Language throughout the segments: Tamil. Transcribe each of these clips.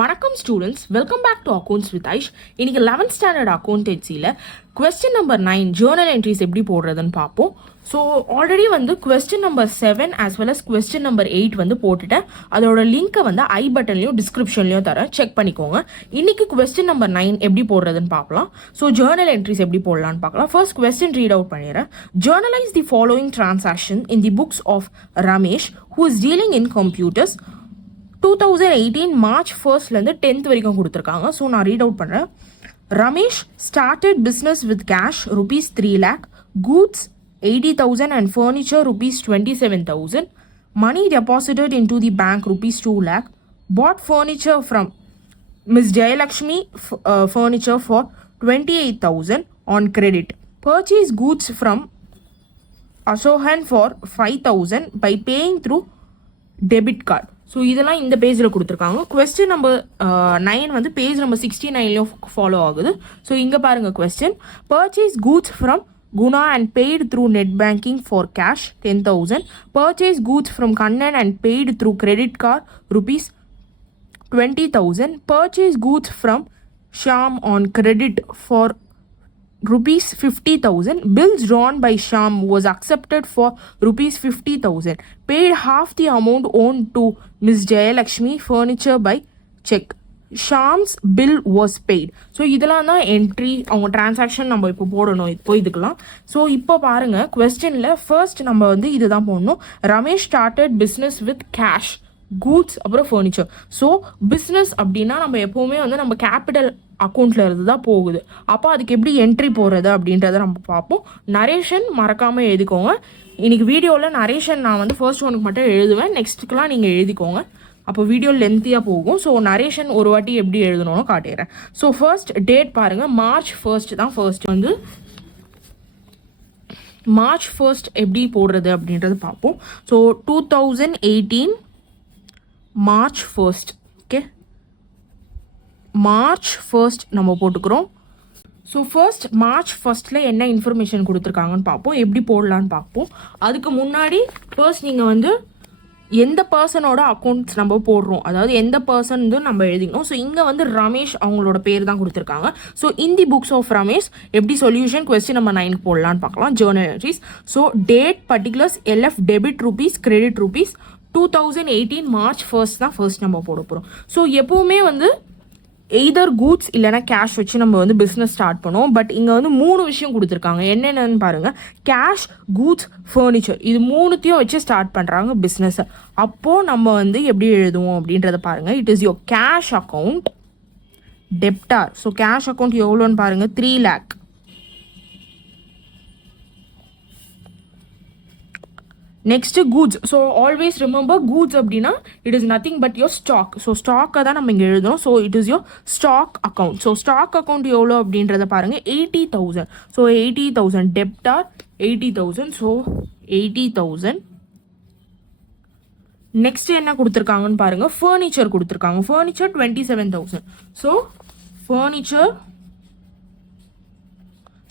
வணக்கம் students, welcome back to accounts with Aish. இன்னைக்கு 11th ஸ்டாண்டர்ட் அக்கௌண்டன்சியில் கொஸ்டின் நம்பர் 9 ஜேர்னல் என்ட்ரிஸ் எப்படி போடுறதுன்னு பார்ப்போம். ஸோ ஆல்ரெடி வந்து question number 7 as well as question number 8 வந்து போட்டுட்டேன். அதோட லிங்க்கை வந்து ஐ பட்டன்லையும் டிஸ்கிரிப்ஷன்லையும் தரேன், செக் பண்ணிக்கோங்க. இன்னைக்கு கொஸ்டின் நம்பர் 9 எப்படி போடுறதுன்னு பார்க்கலாம். ஸோ ஜேர்னல் என்ட்ரிஸ் எப்படி போடலான்னு பார்க்கலாம். ஃபர்ஸ்ட் கொஸ்டின் ரீட் அவுட் பண்ணிடுறேன். Journalise the following transaction in the books of Ramesh who is dealing in computers 2018 March 1st 10th வரைக்கும் கொடுத்துருக்காங்க. ஸோ நான் ரீட் அவுட் பண்ணுறேன். Ramesh started business with cash ₹3 lakh, goods 80,000 and furniture ₹27,000. Money deposited into the bank ₹2 lakh. Bought furniture from Ms. Jayalakshmi furniture for 28,000 on credit. Purchased goods from Asohan for 5,000 by paying through debit card. So இதெல்லாம் இந்த பேஜில் கொடுத்துருக்காங்க. கொஸ்டின் நம்பர் 9 வந்து பேஜ் நம்பர் 69லையும் ஃபாலோ ஆகுது. ஸோ இங்கே பாருங்கள் question. Purchase goods from Guna and paid through net banking for cash 10,000. Purchase goods from Kannan and paid through credit card ₹20,000. Purchase goods from Shyam on credit for ₹50,000. Bills drawn by Shyam was accepted for ₹50,000. Paid half the amount owed to Ms. Jayalakshmi furniture by check. Shyam's bill was paid. So இதெல்லாம் தான் என்ட்ரி, அவங்க டிரான்சாக்ஷன் நம்ம இப்போ போடணும். இப்போ இதுக்கெல்லாம் ஸோ இப்போ பாருங்கள் கொஸ்டினில் ஃபர்ஸ்ட் நம்ம வந்து இதுதான் போடணும். Ramesh started business with cash, goods, அப்புறம் ஃபர்னிச்சர். ஸோ பிஸ்னஸ் அப்படின்னா நம்ம எப்போவுமே வந்து நம்ம கேபிட்டல் அக்கௌண்ட்டில் இருந்து தான் போகுது. அப்போ அதுக்கு எப்படி என்ட்ரி போடுறது அப்படின்றத நம்ம பார்ப்போம். நரேஷன் மறக்காமல் எழுதிக்கோங்க. இன்றைக்கி வீடியோவில் நரேஷன் நான் வந்து ஃபர்ஸ்ட் ஒனுக்கு மட்டும் எழுதுவேன், நெக்ஸ்ட்டுக்கெலாம் நீங்கள் எழுதிக்கோங்க. அப்போ வீடியோ லென்த்தியாக போகும். ஸோ நரேஷன் ஒரு வாட்டி எப்படி எழுதணும்னு காட்டிடுறேன். ஸோ ஃபர்ஸ்ட் டேட் பாருங்கள், மார்ச் 1 தான் ஃபர்ஸ்ட் வந்து மார்ச் 1 எப்படி போடுறது அப்படின்றது பார்ப்போம். ஸோ 2018 மார்ச் 1, ஓகே, மார்ச் 1 நம்ம போட்டுக்கிறோம். ஸோ ஃபர்ஸ்ட் மார்ச் 1 என்ன இன்ஃபர்மேஷன் கொடுத்துருக்காங்கன்னு பார்ப்போம், எப்படி போடலான்னு பார்ப்போம். அதுக்கு முன்னாடி ஃபர்ஸ்ட் நீங்கள் வந்து எந்த பர்சனோட அக்கௌண்ட்ஸ் நம்ம போடுறோம், அதாவது எந்த பர்சன் நம்ம எழுதிக்கணும். ஸோ இங்கே வந்து ரமேஷ் அவங்களோட பேர் தான் கொடுத்துருக்காங்க. So in the books of Ramesh எப்படி சொல்யூஷன் கொஸ்டின் நம்பர் 9 போடலான்னு பார்க்கலாம். Journal entries. So date, particulars, LF debit rupees, credit rupees. 2018 March 1 தான் ஃபர்ஸ்ட் நம்ம போட போகிறோம். ஸோ எப்போவுமே வந்து எய்தர் கூட்ஸ் இல்லைனா கேஷ் வச்சு நம்ம வந்து பிஸ்னஸ் ஸ்டார்ட் பண்ணுவோம். பட் இங்கே வந்து 3 விஷயம் கொடுத்துருக்காங்க. என்னென்னு பாருங்கள். கேஷ், கூட்ஸ், ஃபர்னிச்சர், இது 3த்தையும் வச்சு ஸ்டார்ட் பண்ணுறாங்க பிஸ்னஸை. அப்போது நம்ம வந்து எப்படி எழுதுவோம் அப்படின்றத பாருங்கள். It is your cash account debtor. So cash account எவ்வளோன்னு பாருங்கள், 3 lakh. Next goods. So always remember goods அப்படின்னா it is nothing but your stock. So ஸ்டாக்கை தான் நம்ம இங்கே எழுதணும். So it is your stock account. So stock account எவ்வளோ அப்படின்றத பாருங்கள், 80,000. ஸோ 80,000 டெப்டார் 80,000. ஸோ 80,000. நெக்ஸ்ட் என்ன கொடுத்துருக்காங்கன்னு பாருங்கள், ஃபர்னிச்சர் கொடுத்துருக்காங்க. ஃபர்னிச்சர் 27,000. ஸோ ஃபர்னிச்சர்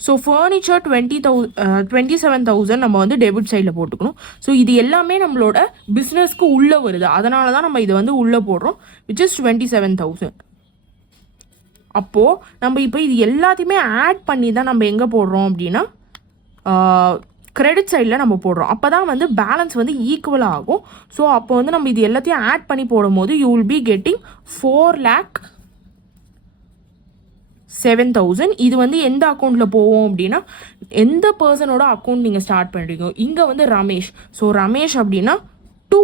27,000 நம்ம வந்து டெபிட் சைடில் போட்டுக்கணும். ஸோ இது எல்லாமே நம்மளோட பிஸ்னஸ்க்கு உள்ளே வருது, அதனால தான் நம்ம இதை வந்து உள்ளே போடுறோம், விச் இஸ் 27,000. அப்போது நம்ம இப்போ இது எல்லாத்தையுமே ஆட் பண்ணி தான் நம்ம எங்கே போடுறோம் அப்படின்னா கிரெடிட் சைடில் நம்ம போடுறோம். அப்போ தான் வந்து பேலன்ஸ் வந்து ஈக்குவலாக ஆகும். ஸோ அப்போ வந்து நம்ம இது எல்லாத்தையும் ஆட் பண்ணி போடும்போது யூ வில் பி கெட்டிங் 4,07,000. இது வந்து எந்த அக்கௌண்ட்டில் போவோம் அப்படின்னா எந்த பர்சனோட அக்கௌண்ட் நீங்கள் ஸ்டார்ட் பண்ணுறீங்க. இங்கே வந்து ரமேஷ். ஸோ ரமேஷ் அப்படின்னா 2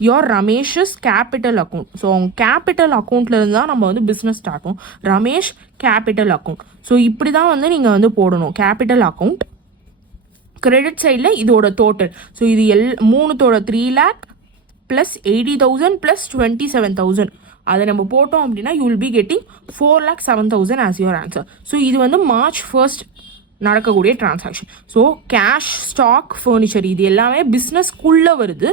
யோர் ரமேஷஸ் கேபிட்டல் அக்கௌண்ட். ஸோ அவங்க கேபிட்டல் அக்கௌண்ட்லேருந்து தான் நம்ம வந்து பிஸ்னஸ் ஸ்டார்ட் பண்ணும். Ramesh capital account. ஸோ இப்படி தான் வந்து நீங்கள் வந்து போடணும், கேபிட்டல் அக்கௌண்ட். கிரெடிட் சைடில் இதோட டோட்டல். ஸோ இது 3தோட 3 lakh ப்ளஸ் 80,000 ப்ளஸ் 27,000 அதை நம்ம போட்டோம் அப்படின்னா you will be getting 4,07,000 as your answer. So இது வந்து மார்ச் 1 நடக்கக்கூடிய transaction. So cash, stock, furniture இது எல்லாமே பிஸ்னஸ்க்குள்ளே வருது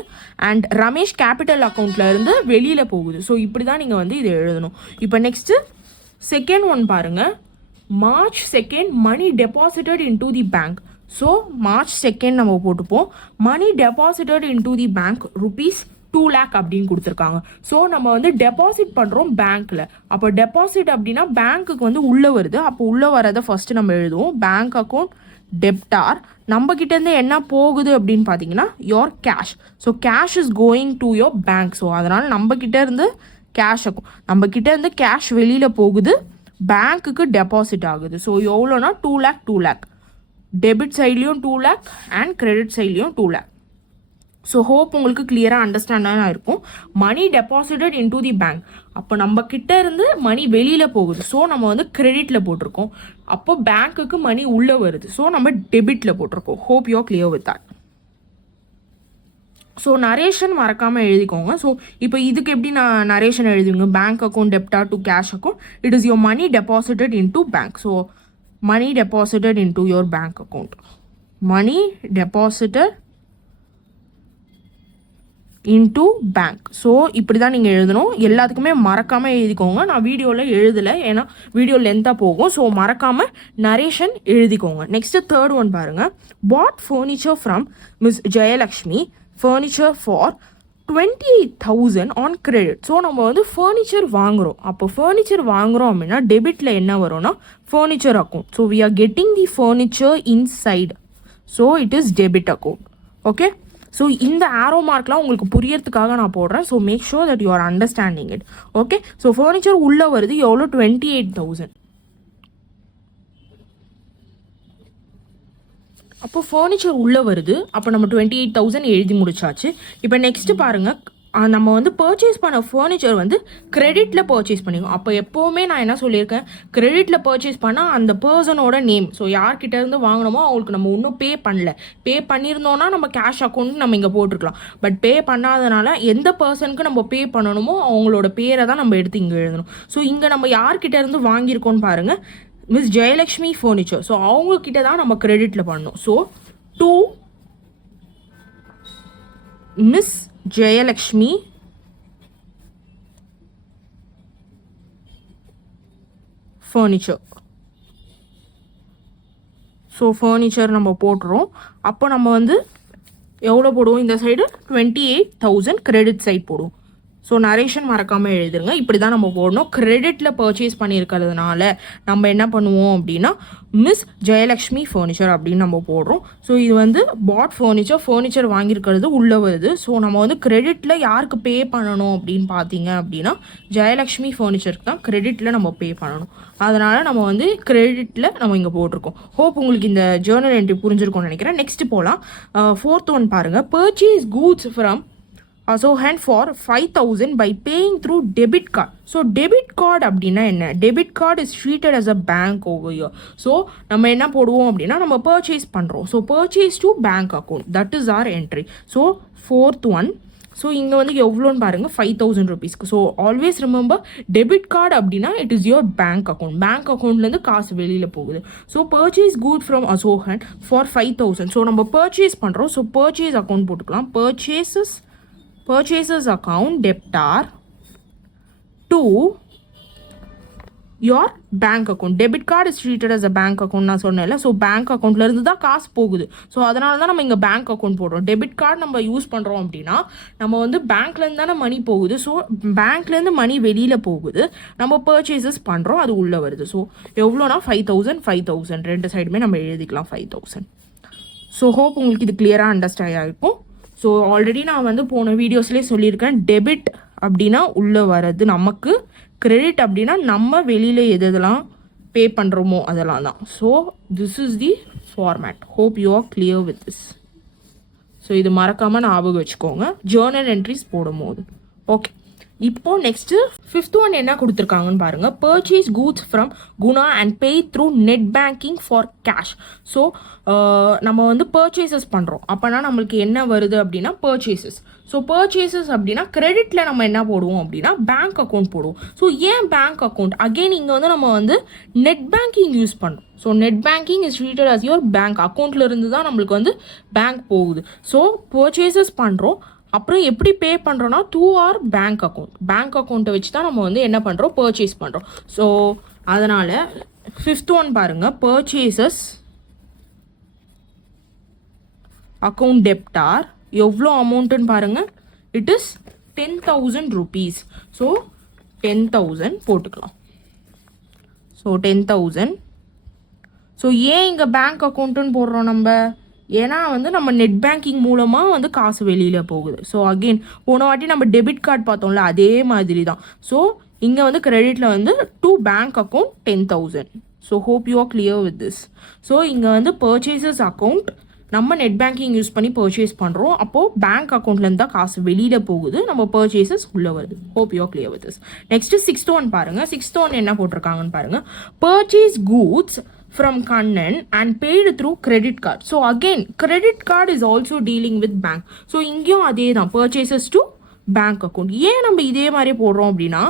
அண்ட் ரமேஷ் கேபிட்டல் அக்கௌண்ட்டில் இருந்து வெளியில் போகுது. ஸோ இப்படி தான் நீங்கள் வந்து இதை எழுதணும். இப்போ நெக்ஸ்ட்டு செகண்ட் ஒன் பாருங்கள். March 2 money deposited into the bank. So March 2 நம்ம போட்டுப்போம். Money deposited into the bank 2 lakh அப்படின்னு கொடுத்துருக்காங்க. ஸோ நம்ம வந்து டெபாசிட் பண்ணுறோம் பேங்க்கில். அப்போ டெபாசிட் அப்படின்னா பேங்க்குக்கு வந்து உள்ளே வருது. அப்போ உள்ளே வரதை ஃபஸ்ட்டு நம்ம எழுதுவோம். Bank account debtor. நம்ம கிட்டேருந்து என்ன போகுது அப்படின்னு பார்த்தீங்கன்னா your cash. So cash is going to your bank. So அதனால் நம்ம கிட்டேருந்து கேஷ் அக்கௌண்ட், நம்ம கிட்டேருந்து கேஷ் வெளியில் போகுது, பேங்க்குக்கு டெபாசிட் ஆகுது. ஸோ எவ்வளோனா 2 lakh 2 lakh. டெபிட் சைட்லேயும் 2 lakh அண்ட் கிரெடிட் சைட்லேயும் 2 lakh. ஸோ ஹோப் உங்களுக்கு கிளியராக அண்டர்ஸ்டாண்டாக இருக்கும். Money deposited into the bank. அப்போ நம்ம கிட்ட இருந்து மணி வெளியில் போகுது. ஸோ நம்ம வந்து கிரெடிட்டில் போட்டிருக்கோம். அப்போ பேங்க்குக்கு மணி உள்ளே வருது. ஸோ நம்ம டெபிட்டில் போட்டிருக்கோம். Hope you are clear with that. So narration மறக்காமல் எழுதிக்கோங்க. ஸோ இப்போ இதுக்கு எப்படி நான் நரேஷன் எழுதுவீங்க? Bank account debtor to cash account. It is your money deposited into bank. So money deposited into your bank account. Money deposited into bank. So இப்படி தான் நீங்கள் எழுதணும். எல்லாத்துக்குமே மறக்காமல் எழுதிக்கோங்க. நான் வீடியோவில் எழுதலை, ஏன்னா வீடியோ லென்த்தாக போகும். ஸோ மறக்காமல் நரேஷன் எழுதிக்கோங்க. நெக்ஸ்ட்டு தேர்ட் ஒன் பாருங்கள். Bought furniture from Miss Jayalakshmi furniture for 28,000 on credit. So நம்ம வந்து ஃபர்னிச்சர் வாங்குகிறோம். அப்போ ஃபர்னிச்சர் வாங்குகிறோம் அப்படின்னா டெபிட்டில் என்ன வரும்னா furniture account. So we are getting the furniture inside. So it is debit account. Okay. So இந்த ஆரோ மார்க்லாம் உங்களுக்கு புரியறதுக்காக நான் போடுறேன். So make sure that you are understanding it. Okay. So furniture உள்ளே வருது எவ்வளோ? 28,000. அப்போ ஃபர்னிச்சர் உள்ளே வருது. அப்போ நம்ம 28,000 எழுதி முடிச்சாச்சு. இப்போ நெக்ஸ்ட்டு பாருங்கள், நம்ம வந்து பர்ச்சேஸ் பண்ண ஃபர்னிச்சர் வந்து கிரெடிட்டில் பர்ச்சேஸ் பண்ணிக்கோம். அப்போ எப்போவுமே நான் என்ன சொல்லியிருக்கேன், கிரெடிட்டில் பர்ச்சேஸ் பண்ணால் அந்த பர்சனோட நேம், ஸோ யார்கிட்ட இருந்து வாங்கினோமோ அவங்களுக்கு நம்ம இன்னும் பே பண்ணல. பே பண்ணியிருந்தோன்னா நம்ம கேஷ் அக்கௌண்ட் நம்ம இங்கே போட்டிருக்கலாம். பட் பே பண்ணாதனால எந்த பர்சனுக்கு நம்ம பே பண்ணணுமோ அவங்களோட பேரை தான் நம்ம எடுத்து இங்கே எழுதணும். ஸோ இங்கே நம்ம யார்கிட்ட இருந்து வாங்கியிருக்கோன்னு பாருங்கள், மிஸ் ஜெயலக்ஷ்மி ஃபர்னிச்சர். ஸோ அவங்கக்கிட்ட தான் நம்ம கிரெடிட்டில் பண்ணணும். So to miss Jayalakshmi furniture. So furniture நம்ம போட்டுறோம். அப்போ நம்ம வந்து எவ்வளோ போடுவோம்? இந்த சைடு 28,000 கிரெடிட் சைட் போடுவோம். ஸோ நரேஷன் மறக்காமல் எழுதுருங்க. இப்படி தான் நம்ம போடணும். கிரெடிட்டில் பர்ச்சேஸ் பண்ணியிருக்கிறதுனால நம்ம என்ன பண்ணுவோம் அப்படின்னா மிஸ் ஜெயலக்ஷ்மி ஃபர்னிச்சர் அப்படின்னு நம்ம போடுறோம். ஸோ இது வந்து பாட் ஃபர்னிச்சர் வாங்கியிருக்கிறது உள்ளே வருது. ஸோ நம்ம வந்து கிரெடிட்டில் யாருக்கு பே பண்ணணும் அப்படின்னு பார்த்தீங்க அப்படின்னா ஜெயலக்ஷ்மி ஃபர்னிச்சருக்கு தான் கிரெடிட்டில் நம்ம பே பண்ணணும். அதனால் நம்ம வந்து கிரெடிட்டில் நம்ம இங்கே போட்டிருக்கோம். ஹோப் உங்களுக்கு இந்த ஜேர்னல் என்ட்ரி புரிஞ்சிருக்கும்னு நினைக்கிறேன். நெக்ஸ்ட் போகலாம். 4th ஒன் பாருங்கள். Purchase goods from Asohan for 5,000 by paying through debit card. So debit card அப்படின்னா என்ன? Debit card is treated as a bank over here. So நம்ம என்ன போடுவோம் அப்படின்னா நம்ம purchase பண்ணுறோம். So purchase to bank account. That is our entry. So 4th one. So இங்கே வந்து எவ்வளோன்னு பாருங்கள், 5,000 rupeesக்கு. So always remember, debit card அப்படின்னா it is your bank account. Bank அக்கௌண்ட்லேருந்து காசு வெளியில் போகுது. So purchase good from Asohan for 5,000. So நம்ம பர்ச்சேஸ் பண்ணுறோம். ஸோ பர்ச்சேஸ் அக்கௌண்ட் போட்டுக்கலாம். Purchases account debtor to your bank account. Debit card is treated as a bank account நான் சொன்னேன்ல. ஸோ பேங்க் அக்கௌண்ட்லேருந்து தான் காசு போகுது. ஸோ அதனால தான் நம்ம இங்கே பேங்க் அக்கௌண்ட் போடுறோம். டெபிட் கார்டு நம்ம யூஸ் பண்ணுறோம் அப்படின்னா நம்ம வந்து பேங்க்லேருந்து தானே மணி போகுது. ஸோ பேங்க்லேருந்து மணி வெளியில் போகுது, நம்ம பர்ச்சேசஸ் பண்ணுறோம், அது உள்ளே வருது. ஸோ எவ்வளோனா 5,000 ரெண்டு சைடுமே நம்ம எழுதிக்கலாம் 5,000. ஸோ ஹோப் உங்களுக்கு இது கிளியராக அண்டர்ஸ்டாண்ட் ஆகிருக்கும். ஸோ ஆல்ரெடி நான் வந்து போன வீடியோஸ்லேயே சொல்லியிருக்கேன், டெபிட் அப்படின்னா உள்ளே வர்றது நமக்கு, கிரெடிட் அப்படின்னா நம்ம வெளியில் எதெல்லாம் பே பண்ணுறோமோ அதெல்லாம் தான். So this is the format. Hope you are clear with this. So இது மறக்காமல் ஞாபகம் வச்சுக்கோங்க ஜேர்னல் என்ட்ரிஸ் போடும் போது. ஓகே. இப்போ நெக்ஸ்ட்டு 5th ஒன் என்ன கொடுத்துருக்காங்கன்னு பாருங்கள். Purchase goods from Guna and pay through net banking for cash. So நம்ம வந்து பர்ச்சேசஸ் பண்ணுறோம். அப்போனா நம்மளுக்கு என்ன வருது அப்படின்னா பர்ச்சேசஸ். ஸோ பர்ச்சேசஸ் அப்படின்னா கிரெடிட்டில் நம்ம என்ன போடுவோம் அப்படின்னா பேங்க் அக்கௌண்ட் போடுவோம். ஸோ ஏன் பேங்க் அக்கௌண்ட்? அகெயின் இங்கே வந்து நம்ம வந்து நெட் பேங்கிங் யூஸ் பண்ணுறோம். So net banking is treated as your bank அக்கௌண்ட்டில் இருந்து தான் நம்மளுக்கு வந்து பேங்க் போகுது. ஸோ பர்ச்சேசஸ் பண்ணுறோம். அப்புறம் எப்படி பே பண்ணுறோன்னா through R bank account. Bank அக்கௌண்ட்டை வச்சு தான் நம்ம வந்து என்ன பண்ணுறோம், பர்ச்சேஸ் பண்ணுறோம். ஸோ அதனால் 5th ஒன் பாருங்கள். பர்ச்சேசஸ் அக்கௌண்ட் டெப்டார் எவ்வளோ அமௌண்ட்டுன்னு பாருங்கள், it is 10,000 rupees. So 10,000 போட்டுக்கலாம். ஸோ 10,000. ஸோ ஏன் இங்கே பேங்க் அக்கௌண்ட்டுன்னு போடுறோம் நம்ம? ஏன்னா வந்து நம்ம நெட் பேங்கிங் மூலமாக வந்து காசு வெளியில் போகுது. ஸோ அகெயின் போன வாட்டி நம்ம டெபிட் கார்டு பார்த்தோம்ல, அதே மாதிரி தான். ஸோ இங்கே வந்து கிரெடிட்டில் வந்து to bank account 10,000. So hope you are clear with this. So இங்கே வந்து பர்ச்சேசஸ் அக்கௌண்ட் நம்ம நெட் பேங்கிங் யூஸ் பண்ணி பர்ச்சேஸ் பண்ணுறோம். அப்போது பேங்க் அக்கௌண்ட்லேருந்து தான் காசு வெளியில் போகுது, நம்ம பர்ச்சேசஸ் உள்ளே வருது. Hope you are clear with this. Next 6th one பாருங்கள். 6th one என்ன போட்டிருக்காங்கன்னு பாருங்கள். Purchase goods from Kannan and paid through credit card. So again credit card is also dealing with bank. So இங்கேயும் அதே தான், purchases to bank account. ஏன் நம்ம இதே மாதிரி போடுறோம் அப்படின்னா,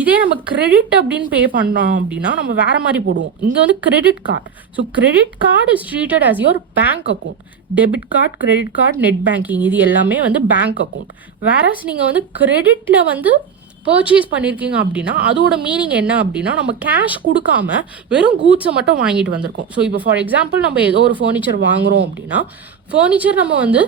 இதே நம்ம கிரெடிட் அப்படின்னு பே பண்ணுறோம் அப்படின்னா நம்ம வேற மாதிரி போடுவோம். இங்கே வந்து credit card. So credit card is treated as your bank account. Debit card, credit card, net banking இது எல்லாமே வந்து பேங்க் அக்கௌண்ட். வேறஸ் நீங்கள் வந்து கிரெடிட்டில் வந்து பர்ச்சேஸ் பண்ணியிருக்கீங்க அப்படின்னா அதோட மீனிங் என்ன அப்படின்னா, நம்ம கேஷ் கொடுக்காம வெறும் கூட்ஸை மட்டும் வாங்கிட்டு வந்திருக்கோம். ஸோ இப்போ ஃபார் எக்ஸாம்பிள் நம்ம ஏதோ ஒரு ஃபர்னிச்சர் வாங்குகிறோம் அப்படின்னா, ஃபர்னிச்சர் நம்ம வந்து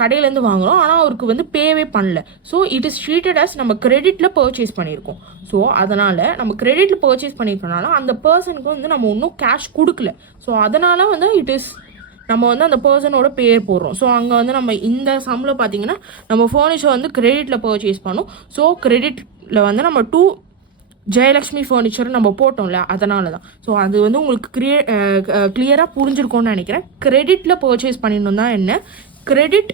கடையிலேருந்து வாங்குகிறோம், ஆனால் அவருக்கு வந்து பேவே பண்ணல. So it is treated as நம்ம கிரெடிட்டில் பர்ச்சேஸ் பண்ணியிருக்கோம். ஸோ அதனால் நம்ம கிரெடிட்டில் பர்ச்சேஸ் பண்ணியிருக்கனால அந்த பர்சனுக்கு வந்து நம்ம இன்னும் கேஷ் கொடுக்கல. ஸோ அதனால் வந்து இட் இஸ் நம்ம வந்து அந்த பர்சனோட பேர் போடுறோம். ஸோ அங்கே வந்து நம்ம இந்த சம்மில் பார்த்தீங்கன்னா நம்ம ஃபர்னிச்சர் வந்து கிரெடிட்டில் பர்ச்சேஸ் பண்ணோம். ஸோ கிரெடிட்டில் வந்து நம்ம டூ ஜெயலக்ஷ்மி ஃபர்னிச்சர் நம்ம போட்டோம்ல, அதனால தான். ஸோ அது வந்து உங்களுக்கு கிளியராக புரிஞ்சிருக்கோன்னு நினைக்கிறேன். கிரெடிட்டில் பர்ச்சேஸ் பண்ணிடணும் தான் என்ன, கிரெடிட்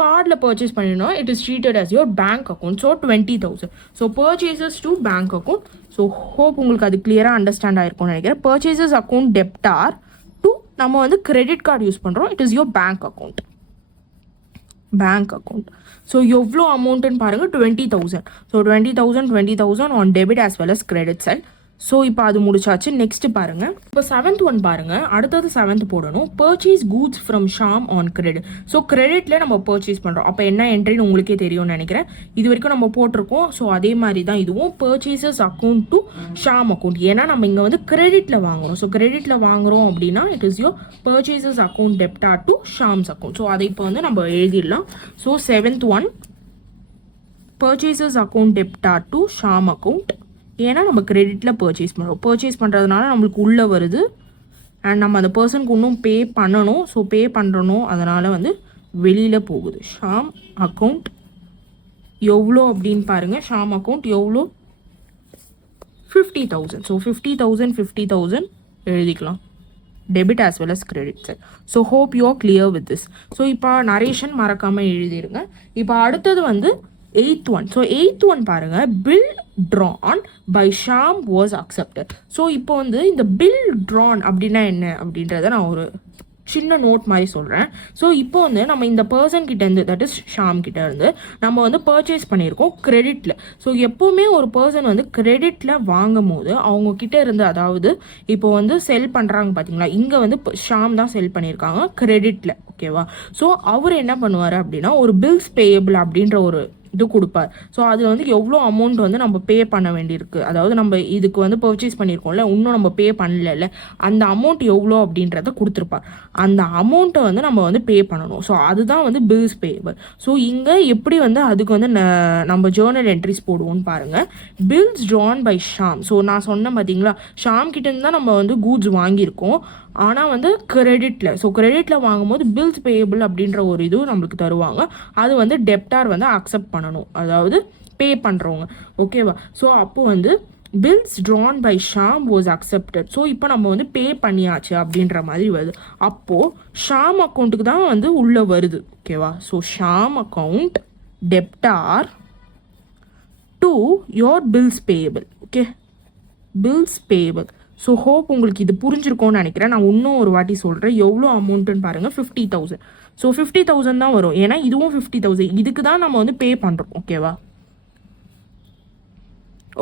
கார்டில் பர்ச்சேஸ் பண்ணிடணும். It is treated as your bank account. So 20,000. So purchases to bank account. So hope உங்களுக்கு அது கிளியராக அண்டர்ஸ்டாண்ட் ஆயிருக்கும்னு நினைக்கிறேன். பர்ச்சேசஸ் அக்கௌண்ட் டெப்டார் நம்ம வந்து கிரெடிட் கார்டு யூஸ் பண்ணுறோம். It is your bank account. Bank account. So எவ்வளோ அமௌண்ட்டுன்னு பாருங்கள், 20,000. So 20,000 on debit as well as credit side. So இப்போ அது முடிச்சாச்சு. நெக்ஸ்ட் பாருங்க, இப்போ 7th one பாருங்க. அடுத்தது 7th போடணும். Purchase goods from Sham on credit. So கிரெடிட்ல நம்ம பர்ச்சேஸ் பண்ணுறோம். அப்போ என்ன என்ட்ரின்னு உங்களுக்கே தெரியும்னு நினைக்கிறேன். இது வரைக்கும் நம்ம போட்டிருக்கோம். ஸோ அதே மாதிரி தான் இதுவும் purchases account to Sham account. ஏன்னா நம்ம இங்கே வந்து கிரெடிட்ல வாங்குறோம். ஸோ கிரெடிட்ல வாங்குறோம் அப்படின்னா it is your purchases account debtor to Sham's account. So அதை இப்போ வந்து நம்ம எழுதிடலாம். So 7th one purchases account debtor to Sham account. ஏன்னா நம்ம கிரெடிட்டில் பர்ச்சேஸ் பண்ணுறோம். பர்ச்சேஸ் பண்ணுறதுனால நம்மளுக்கு உள்ளே வருது அண்ட் நம்ம அந்த பர்சனுக்கு இன்னும் பே பண்ணணும். ஸோ பே பண்ணுறணும், அதனால் வந்து வெளியில் போகுது. ஷாம் அக்கௌண்ட் எவ்வளோ அப்படின்னு பாருங்கள். ஷாம் அக்கௌண்ட் எவ்வளோ, 50,000. ஸோ 50,000 எழுதிக்கலாம். Debit as well as credit sir. So hope you are clear with this. So இப்போ நரேஷன் மறக்காமல் எழுதிடுங்க. இப்போ அடுத்தது வந்து 8th one. So 8th one பாருங்க, bill drawn by Sham was accepted. So இப்போ வந்து இந்த பில் ட்ரான் அப்படின்னா என்ன அப்படின்றத நான் ஒரு சின்ன நோட் மாதிரி சொல்கிறேன். ஸோ இப்போ வந்து நம்ம இந்த பர்சன் கிட்டேருந்து, தட் இஸ் ஷாம் கிட்டேருந்து நம்ம வந்து பர்ச்சேஸ் பண்ணியிருக்கோம் கிரெடிட்டில். ஸோ எப்போவுமே ஒரு பர்சன் வந்து கிரெடிட்டில் வாங்கும் போது அவங்க கிட்டே இருந்து, அதாவது இப்போ வந்து செல் பண்ணுறாங்க பார்த்தீங்களா, இங்கே வந்து ஷாம் தான் செல் பண்ணியிருக்காங்க கிரெடிட்டில். ஓகேவா? ஸோ அவர் என்ன பண்ணுவார் அப்படின்னா ஒரு பில்ஸ் பேயபிள் அப்படின்ற ஒரு இது கொடுப்பார். ஸோ அதில் வந்து எவ்வளோ அமௌண்ட் வந்து நம்ம பே பண்ண வேண்டியிருக்கு, அதாவது நம்ம இதுக்கு வந்து பர்ச்சேஸ் பண்ணியிருக்கோம்ல, இன்னும் நம்ம பே பண்ணல, அந்த அமௌண்ட் எவ்வளோ அப்படின்றத கொடுத்துருப்பார். அந்த அமௌண்ட்டை வந்து நம்ம வந்து பே பண்ணணும். ஸோ அதுதான் வந்து பில்ஸ் பேயபிள். ஸோ இங்கே எப்படி வந்து அதுக்கு வந்து நம்ம ஜேர்னல் என்ட்ரிஸ் போடுவோம்னு பாருங்கள். Bills drawn by Sham. So நான் சொன்னேன் பார்த்தீங்களா, ஷாம் கிட்டேருந்து தான் நம்ம வந்து கூட்ஸ் வாங்கியிருக்கோம், ஆனால் வந்து கிரெடிட்டில். ஸோ கிரெடிட்டில் வாங்கும்போது பில்ஸ் பேயபிள் அப்படின்ற ஒரு இது நம்மளுக்கு தருவாங்க. அது வந்து டெப்டார் வந்து அக்செப்ட் பண்ணணும், அதாவது பே பண்ணுறவங்க. ஓகேவா? ஸோ அப்போது வந்து bills drawn by Sham was accepted. So இப்போ நம்ம வந்து பே பண்ணியாச்சு அப்படின்ற மாதிரி வருது. அப்போது ஷாம் அக்கௌண்ட்டுக்கு தான் வந்து உள்ளே வருது. ஓகேவா? So Sham account debtor to your bills payable. Okay, bills payable. So hope உங்களுக்கு இது புரிஞ்சிருக்கோன்னு நினைக்கிறேன். நான் இன்னும் ஒரு வாட்டி சொல்கிறேன். எவ்வளோ அமௌண்ட்டுன்னு பாருங்கள், 50,000. ஸோ 50,000 தான் வரும், ஏன்னா இதுவும் 50,000. இதுக்கு தான் நம்ம வந்து பே பண்ணுறோம். ஓகேவா?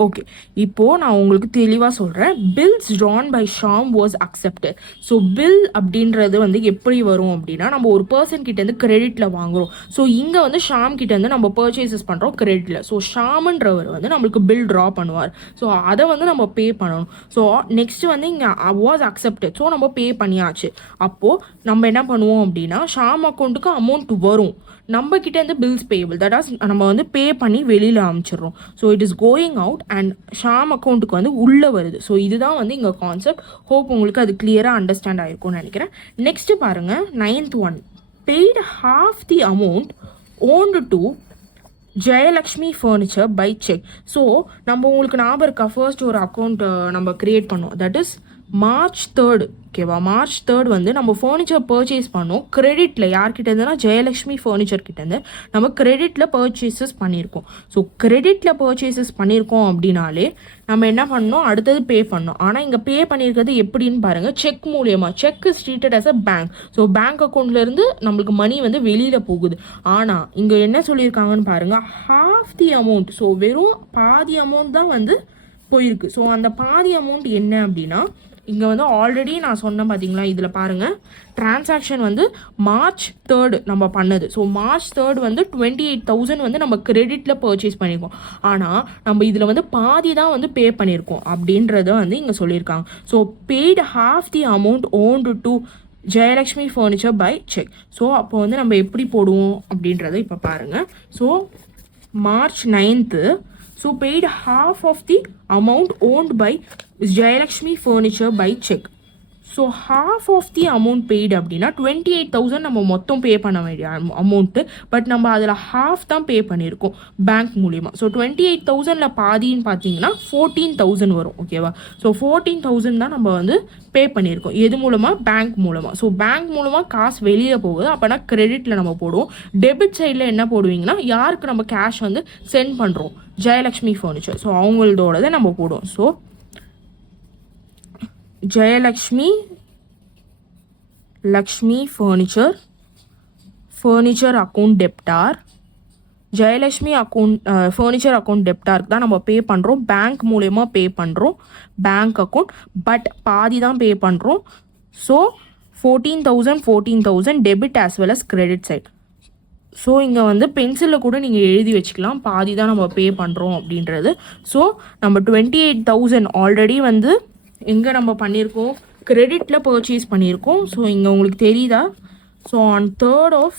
ஓகே, இப்போது நான் உங்களுக்கு தெளிவாக சொல்கிறேன். Bills drawn by Sham was accepted. So bill அப்படின்றது வந்து எப்படி வரும் அப்படின்னா, நம்ம ஒரு பர்சன் கிட்டேருந்து கிரெடிட்டில் வாங்குகிறோம். ஸோ இங்கே வந்து ஷாம் கிட்டேருந்து நம்ம பர்ச்சேசஸ் பண்ணுறோம் கிரெடிட்டில். ஸோ ஷாம்ன்றவர் வந்து நம்மளுக்கு பில் ட்ரா பண்ணுவார். ஸோ அதை வந்து நம்ம பே பண்ணணும். ஸோ நெக்ஸ்ட் வந்து இங்கே வாஸ் அக்செப்டட். ஸோ நம்ம பே பண்ணியாச்சு. அப்போது நம்ம என்ன பண்ணுவோம் அப்படின்னா, ஷாம் அக்கௌண்ட்டுக்கு அமௌண்ட் வரும், நம்ம கிட்டேருந்து பில்ஸ் பேபிள், தட் ஆஸ் நம்ம வந்து பே பண்ணி வெளியில் அனுப்பிச்சிடுறோம். So it is going out and Sham அக்கௌண்ட்டுக்கு வந்து உள்ளே வருது. ஸோ இதுதான் வந்து இங்கே கான்செப்ட். ஹோப் உங்களுக்கு அது கிளியராக அண்டர்ஸ்டாண்ட் ஆகிருக்கும்னு நினைக்கிறேன். நெக்ஸ்ட் பாருங்கள், 9th one, paid half the amount owned to Jayalakshmi furniture by cheque. So நம்ம உங்களுக்கு ஞாபகம் இருக்கா, ஃபர்ஸ்ட் ஒரு அக்கௌண்ட் நம்ம க்ரியேட் பண்ணோம், தட் இஸ் March 3rd. ஓகேவா, March 3rd வந்து நம்ம ஃபர்னிச்சர் பர்ச்சேஸ் பண்ணோம் கிரெடிட்டில். யார்கிட்டேருந்துனா ஜெயலக்ஷ்மி ஃபர்னிச்சர் கிட்டேருந்து நம்ம கிரெடிட்டில் பர்ச்சேசஸ் பண்ணியிருக்கோம். ஸோ கிரெடிட்டில் பர்ச்சேசஸ் பண்ணியிருக்கோம் அப்படின்னாலே நம்ம என்ன பண்ணோம், அடுத்தது பே பண்ணோம். ஆனால் இங்கே பே பண்ணியிருக்கிறது எப்படின்னு பாருங்கள், செக் மூலியமாக. Cheque is treated as a bank. So bank அக்கௌண்ட்லேருந்து நம்மளுக்கு மணி வந்து வெளியில் போகுது. ஆனால் இங்கே என்ன சொல்லியிருக்காங்கன்னு பாருங்கள், half the amount. ஸோ வெறும் பாதி அமௌண்ட் தான் வந்து போயிருக்கு. ஸோ அந்த பாதி அமௌண்ட் என்ன அப்படின்னா, இங்கே வந்து ஆல்ரெடி நான் சொன்னேன் பார்த்தீங்களா, இதில் பாருங்கள், டிரான்சாக்ஷன் வந்து March 3rd நம்ம பண்ணது. ஸோ March 3rd வந்து 28,000 வந்து நம்ம கிரெடிட்டில் பர்ச்சேஸ் பண்ணியிருக்கோம். ஆனால் நம்ம இதில் வந்து பாதி தான் வந்து பே பண்ணியிருக்கோம் அப்படின்றத வந்து இங்கே சொல்லியிருக்காங்க. So paid half the amount owned to Jayalakshmi furniture by cheque. So அப்போ வந்து நம்ம எப்படி போடுவோம் அப்படின்றத இப்போ பாருங்கள். So March 9th, so paid half of the amount owned by Jayalakshmi Furniture by check. So half of the amount paid அப்படின்னா 28,000 நம்ம மொத்தம் பே பண்ண வேண்டிய அமௌண்ட்டு. பட் நம்ம அதில் half தான் பே பண்ணியிருக்கோம் பேங்க் மூலிமா. ஸோ 28,000ல் பாதின்னு பார்த்தீங்கன்னா 14,000 வரும். ஓகேவா, ஸோ 14,000 தான் நம்ம வந்து பே பண்ணியிருக்கோம். எது மூலமாக? பேங்க் மூலமாக. ஸோ பேங்க் மூலமாக காசு வெளியில் போகுது, அப்போனா கிரெடிட்டில் நம்ம போடுவோம். டெபிட் சைடில் என்ன போடுவீங்கன்னா, யாருக்கு நம்ம கேஷ் வந்து சென்ட் பண்ணுறோம், ஜெயலக்ஷ்மி ஃபர்னிச்சர், ஸோ அவங்களோடதை நம்ம போடுவோம். So Jayalakshmi furniture account debtor, Jayalakshmi furniture account டெப்டாருக்கு தான் நம்ம பே பண்ணுறோம். பேங்க் மூலயமா பே பண்ணுறோம், பேங்க் அக்கௌண்ட். பட் பாதி தான் பே பண்ணுறோம். So 14,000 debit as well as credit side. So இங்கே வந்து பென்சிலில் கூட நீங்கள் எழுதி வச்சுக்கலாம், பாதி தான் நம்ம பே பண்ணுறோம் அப்படின்றது. ஸோ நம்ம 28,000 ஆல்ரெடி வந்து எங்கே நம்ம பண்ணியிருக்கோம், கிரெடிட்டில் பர்ச்சேஸ் பண்ணியிருக்கோம். ஸோ இங்கே உங்களுக்கு தெரியுதா, so on 3rd of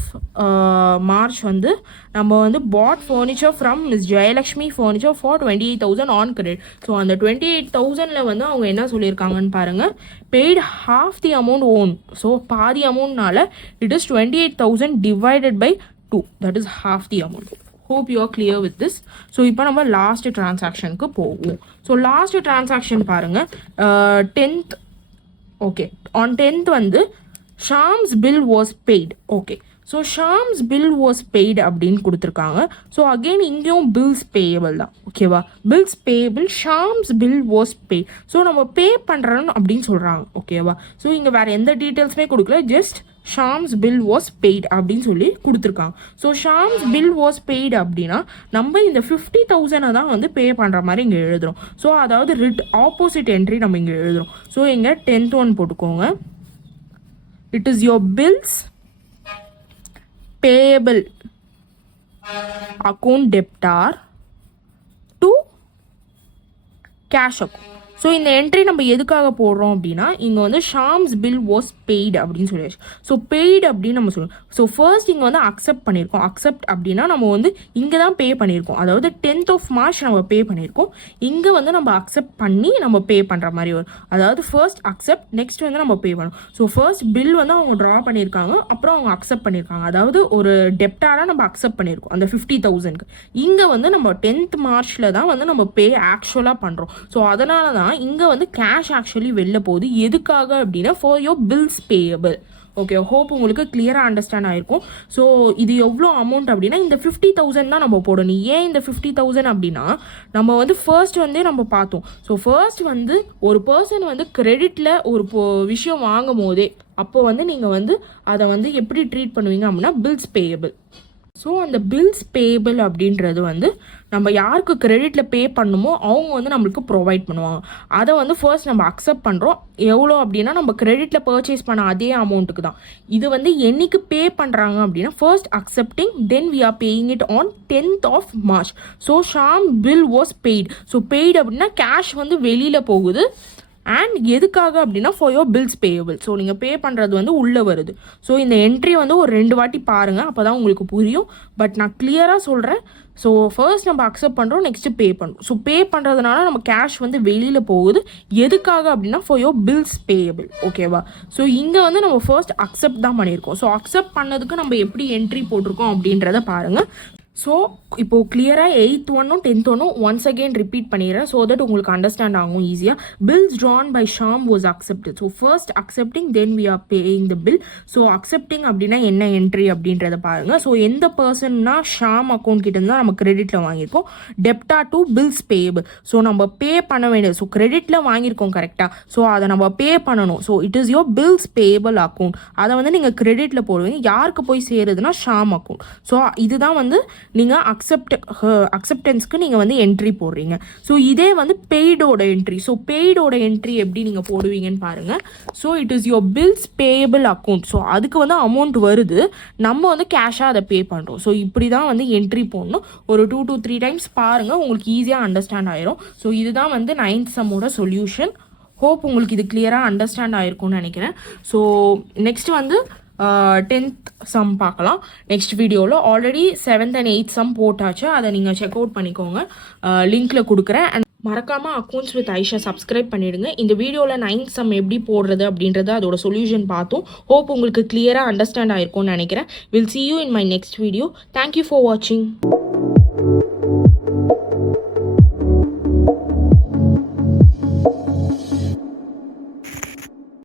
March வந்து நம்ம வந்து bought furniture from Miss Jayalakshmi furniture for 28,000 on credit. So அந்த 28,000ல் வந்து அவங்க என்ன சொல்லியிருக்காங்கன்னு பாருங்கள், paid half the amount own. So பாதி அமௌண்ட்னால it is 28,000 divided by 2, that is half the amount. Hope you are clear with this. So இப்போ நம்ம லாஸ்ட் டிரான்சாக்ஷனுக்கு போவோம். ஸோ லாஸ்ட் டிரான்சாக்ஷன் பாருங்கள், 10th. ஓகே, ஆன் 10th வந்து Sham's bill was paid. Okay, so Sham's bill was paid அப்படின்னு கொடுத்துருக்காங்க. ஸோ அகெயின் இங்கேயும் பில்ஸ் பேயபிள் தான். ஓகேவா, bills payable, Sham's bill was paid. So நம்ம பே பண்ணுறோம் அப்படின்னு சொல்கிறாங்க. ஓகேவா, ஸோ இங்கே வேறு எந்த டீட்டெயில்ஸுமே கொடுக்கல, just Shams bill was paid அப்படின்னு சொல்லி கொடுத்துருக்காங்க. So Sham's bill was paid அப்படின்னா நம்ம இந்த 50,000 தான் வந்து பே பண்ணுற மாதிரி இங்கே எழுதுகிறோம். ஸோ அதாவது ஆப்போசிட் என்ட்ரி நம்ம இங்கே எழுதுகிறோம். ஸோ இங்கே 10th one போட்டுக்கோங்க. It is your bills payable account debtor to cash account. So இந்த என்ட்ரி நம்ம எதுக்காக போடுறோம் அப்படின்னா, இங்கே வந்து ஷாம்ஸ் பில் வாஸ் பெய்டு அப்படின்னு சொல்லியாச்சு. ஸோ பெய்டு அப்படின்னு நம்ம சொல்லுவோம். ஸோ ஃபர்ஸ்ட் இங்கே வந்து அக்செப்ட் பண்ணியிருக்கோம். அக்செப்ட் அப்படின்னா நம்ம வந்து இங்கே தான் பே பண்ணியிருக்கோம், அதாவது 10th of March நம்ம பே பண்ணியிருக்கோம். இங்கே வந்து நம்ம அக்செப்ட் பண்ணி நம்ம பே பண்ணுற மாதிரி வரும். அதாவது ஃபர்ஸ்ட் அக்செப்ட், நெக்ஸ்ட் வந்து நம்ம பே பண்ணணும். ஸோ ஃபர்ஸ்ட் பில் வந்து அவங்க ட்ரா பண்ணியிருக்காங்க, அப்புறம் அவங்க அக்செப்ட் பண்ணியிருக்காங்க. அதாவது ஒரு டெப்டாராக நம்ம அக்செப்ட் பண்ணியிருக்கோம் அந்த 50,000க்கு. இங்கே வந்து நம்ம 10th Marchல தான் வந்து நம்ம பே ஆக்சுவலாக பண்ணுறோம். ஸோ அதனால தான் இங்கே வந்து கேஷ் ஆக்சுவலி வெளில போகுது. எதுக்காக அப்படின்னா, for your bills payable. Okay, hope உங்களுக்கு கிளியராக அண்டர்ஸ்டாண்ட் ஆகிருக்கும். ஸோ இது எவ்வளோ அமௌண்ட் அப்படின்னா, இந்த 50,000 தான் நம்ம போடணும். ஏன் இந்த 50,000 அப்படின்னா, நம்ம வந்து ஃபர்ஸ்ட் வந்து நம்ம பார்த்தோம். ஸோ ஃபர்ஸ்ட் வந்து ஒரு பர்சன் வந்து கிரெடிட்டில் ஒரு விஷயம் வாங்கும் போதே அப்போ வந்து நீங்கள் வந்து அதை வந்து எப்படி ட்ரீட் பண்ணுவீங்க அப்படின்னா, பில்ஸ் பேயபிள். ஸோ அந்த பில்ஸ் பேபிள் அப்படின்றது வந்து நம்ம யாருக்கு கிரெடிட்டில் பே பண்ணுமோ அவங்க வந்து நம்மளுக்கு ப்ரொவைட் பண்ணுவாங்க. அதை வந்து ஃபர்ஸ்ட் நம்ம அக்செப்ட் பண்ணுறோம். எவ்வளோ அப்படின்னா நம்ம கிரெடிட்டில் பர்ச்சேஸ் பண்ண அதே அமௌண்ட்டுக்கு தான். இது வந்து என்னைக்கு பே பண்ணுறாங்க அப்படின்னா first accepting, then we are paying it on 10th of March. So Sham bill was paid. So paid அப்படின்னா கேஷ் வந்து வெளியில் போகுது. அண்ட் எதுக்காக அப்படின்னா for your bills payable. So நீங்கள் பே பண்ணுறது வந்து உள்ளே வருது. ஸோ இந்த என்ட்ரி வந்து ஒரு 2 வாட்டி பாருங்கள், அப்போ தான் உங்களுக்கு புரியும். பட் நான் கிளியராக சொல்கிறேன். ஸோ ஃபர்ஸ்ட் நம்ம அக்செப்ட் பண்ணுறோம், நெக்ஸ்ட்டு பே பண்ணுறோம். ஸோ பே பண்ணுறதுனால நம்ம கேஷ் வந்து வெளியில் போகுது. எதுக்காக அப்படின்னா ஃபார் யோர் பில்ஸ் பேயபிள். ஓகேவா? ஸோ இங்கே வந்து நம்ம ஃபர்ஸ்ட் அக்செப்ட் தான் பண்ணியிருக்கோம். ஸோ அக்செப்ட் பண்ணதுக்கு நம்ம எப்படி என்ட்ரி போட்டிருக்கோம் அப்படின்றத பாருங்கள். ஸோ இப்போது கிளியராக 8th ஒன்னும் 10th ஒன்னும் ஒன்ஸ் அகெயின் ரிப்பீட் பண்ணிடுறேன் ஸோ தட் உங்களுக்கு அண்டர்ஸ்டாண்ட் ஆகும் ஈஸியாக. Bills drawn by Sham was accepted. So first accepting, then we are paying the bill. So accepting அப்படின்னா என்ன என்ட்ரி அப்படின்றத பாருங்கள். ஸோ எந்த பர்சன்னா ஷாம் அக்கௌண்ட் கிட்ட இருந்தால் நம்ம கிரெடிட்டில் வாங்கியிருக்கோம். டெப்டா டு பில்ஸ் பேயபிள். ஸோ நம்ம பே பண்ண வேண்டியது. ஸோ கிரெடிட்டில் வாங்கியிருக்கோம் கரெக்டாக. ஸோ அதை நம்ம பே பண்ணணும். So it is your bills payable account. அதை வந்து நீங்கள் கிரெடிட்டில் போடுவீங்க. யாருக்கு போய் சேருதுன்னா ஷாம் அக்கௌண்ட். ஸோ இதுதான் வந்து நீங்கள் அக்செப்டன்ஸ்க்கு நீங்கள் வந்து என்ட்ரி போடுறீங்க. ஸோ இதே வந்து பெய்டோட என்ட்ரி. ஸோ பெய்டோட என்ட்ரி எப்படி நீங்கள் போடுவீங்கன்னு பாருங்கள். So it is your bills payable account. So அதுக்கு வந்து அமௌண்ட் வருது, நம்ம வந்து கேஷாக அதை பே பண்ணுறோம். ஸோ இப்படி தான் வந்து என்ட்ரி போடணும். ஒரு 2 to 3 times பாருங்கள், உங்களுக்கு ஈஸியாக அண்டர்ஸ்டாண்ட் ஆயிரும். ஸோ இதுதான் வந்து 9th சம்மோட சொல்யூஷன். ஹோப் உங்களுக்கு இது கிளியராக அண்டர்ஸ்டாண்ட் ஆயிருக்கும்னு நினைக்கிறேன். ஸோ நெக்ஸ்ட் வந்து 10th சம் பார்க்கலாம் நெக்ஸ்ட் வீடியோவில். Already 7th and 8th some போட்டாச்சு, அதை நீங்கள் செக் அவுட் பண்ணிக்கோங்க, லிங்க்கில் கொடுக்குறேன். அண்ட் மறக்காமல் அக்கௌண்ட்ஸ் வித் ஐஷா சப்ஸ்கிரைப் பண்ணிவிடுங்க. இந்த வீடியோவில் 9th சம் எப்படி போடுறது அப்படின்றத அதோட சொல்யூஷன் பார்த்தோம். ஹோப் உங்களுக்கு கிளியராக அண்டர்ஸ்டாண்ட் ஆயிருக்கும்னு நினைக்கிறேன். Will see you in my next video. Thank you for watching.